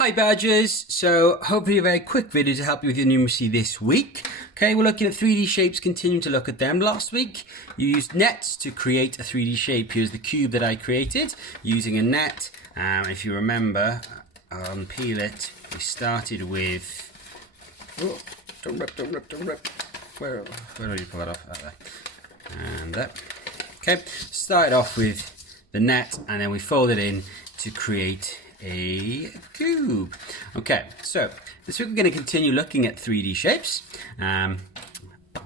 Hi Badgers, so hopefully a very quick video to help you with your numeracy this week. Okay, we're looking at 3D shapes, continuing to look at them. Last week you used nets to create a 3D shape. Here's the cube that I created using a net. If you remember, on Peel It, we started with... Oh, don't rip. Where do you pull that off? There. And there. Okay, started off with the net and then we folded in to create a cube. Okay, so this week we're going to continue looking at 3D shapes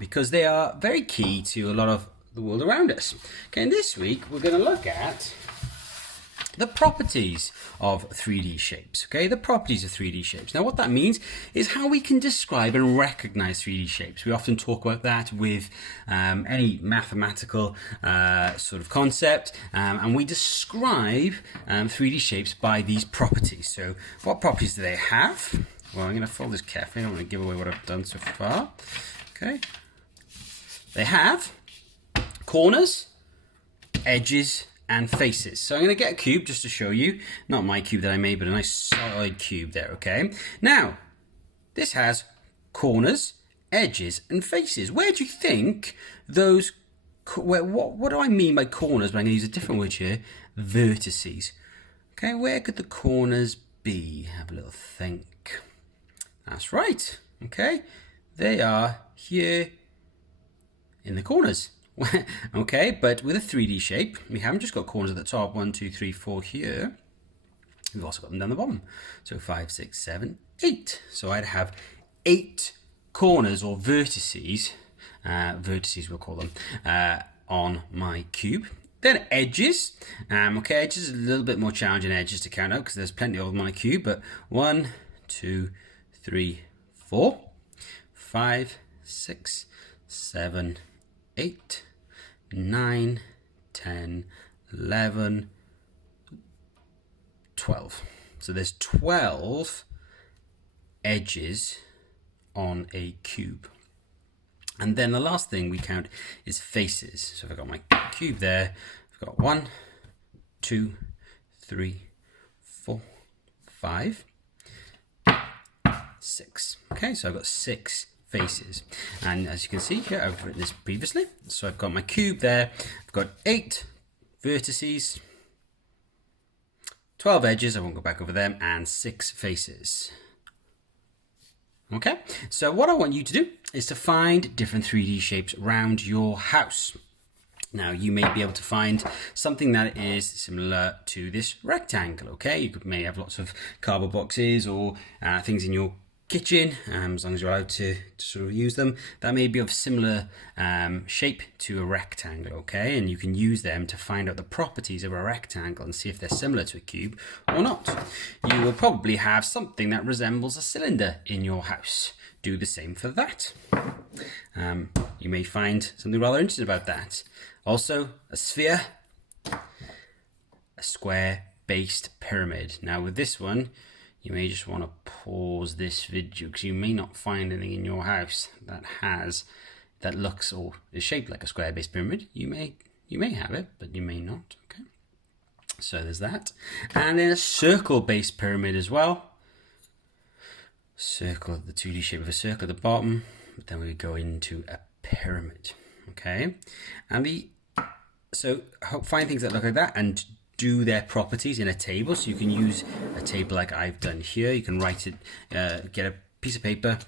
because they are very key to a lot of the world around us. Okay, and this week we're going to look at the properties of 3D shapes. Okay, the properties of 3D shapes. Now what that means is how we can describe and recognize 3D shapes. We often talk about that with any mathematical sort of concept, and we describe 3D shapes by these properties. So what properties do they have? Well, I'm going to fold this carefully. I don't want to give away what I've done so far. Okay, they have corners, edges, and faces. So I'm going to get a cube just to show you, not my cube that I made, but a nice solid cube there, okay? Now, this has corners, edges, and faces. Where do you think those, what do I mean by corners? But I'm going to use a different word here, vertices. Okay, where could the corners be? Have a little think. That's right, okay? They are here in the corners. Okay, but with a 3D shape, we haven't just got corners at the top, 1, 2, 3, 4 here. We've also got them down the bottom. So 5, 6, 7, 8. So I'd have 8 corners or vertices, vertices we'll call them, on my cube. Then edges. Okay, edges is a little bit more challenging edges to count out because there's plenty of them on a cube, but 1, 2, 3, 4, 5, 6, 7, 8, 9, 10, 11, 12. So there's 12 edges on a cube. And then the last thing we count is faces. So if I've got my cube there, I've got 1, 2, 3, 4, 5, 6. Okay, so I've got 6 faces. And as you can see here, I've written this previously. So I've got my cube there. I've got 8 vertices, 12 edges, I won't go back over them, and 6 faces. Okay, so what I want you to do is to find different 3D shapes around your house. Now, you may be able to find something that is similar to this rectangle, okay? You may have lots of cardboard boxes or things in your kitchen, as long as you're allowed to sort of use them, that may be of similar shape to a rectangle, okay? And you can use them to find out the properties of a rectangle and see if they're similar to a cube or not. You will probably have something that resembles a cylinder in your house. Do the same for that. You may find something rather interesting about that. Also, a sphere, a square-based pyramid. Now with this one, you may just want to pause this video because you may not find anything in your house that looks or is shaped like a square-based pyramid. You may have it, but you may not. Okay, so there's that, and then a circle-based pyramid as well. Circle, the 2D shape of a circle at the bottom, but then we go into a pyramid. Okay, and so find things that look like that and do their properties in a table. So you can use a table like I've done here. You can write it, get a piece of paper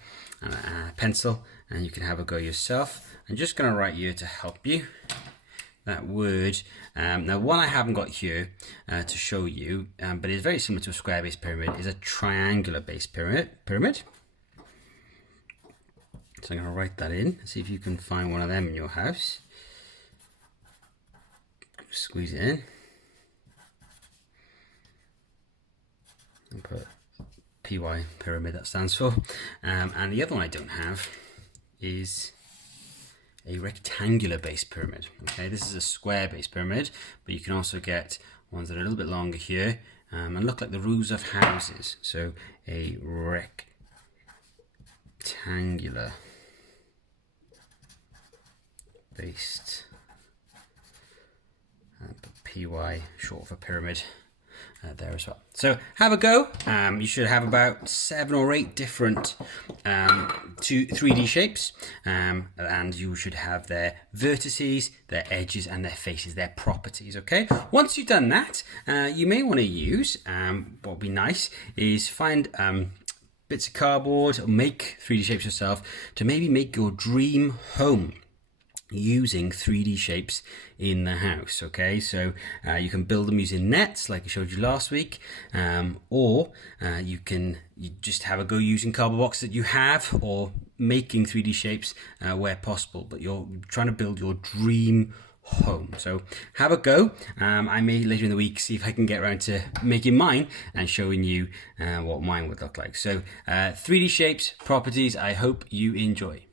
and a pencil, and you can have a go yourself. I'm just going to write here to help you that word. Now one I haven't got here to show you, but it's very similar to a square-based pyramid, is a triangular-based pyramid. So I'm going to write that in, see if you can find one of them in your house. Squeeze it in. And put PY pyramid, that stands for. And the other one I don't have is a rectangular based pyramid. Okay, this is a square based pyramid, but you can also get ones that are a little bit longer here and look like the roofs of houses. So a rectangular based, PY short for pyramid. there as well. So have a go. You should have about 7 or 8 different 3D shapes, and you should have their vertices, their edges, and their faces, their properties. Okay. Once you've done that, you may want to use what would be nice is find bits of cardboard, or make 3D shapes yourself to maybe make your dream home using 3D shapes in the house. Okay, so you can build them using nets like I showed you last week, or you just have a go using cardboard boxes that you have, or making 3D shapes where possible, but you're trying to build your dream home. So have a go. I may later in the week see if I can get around to making mine and showing you what mine would look like. So 3D shapes, properties, I hope you enjoy.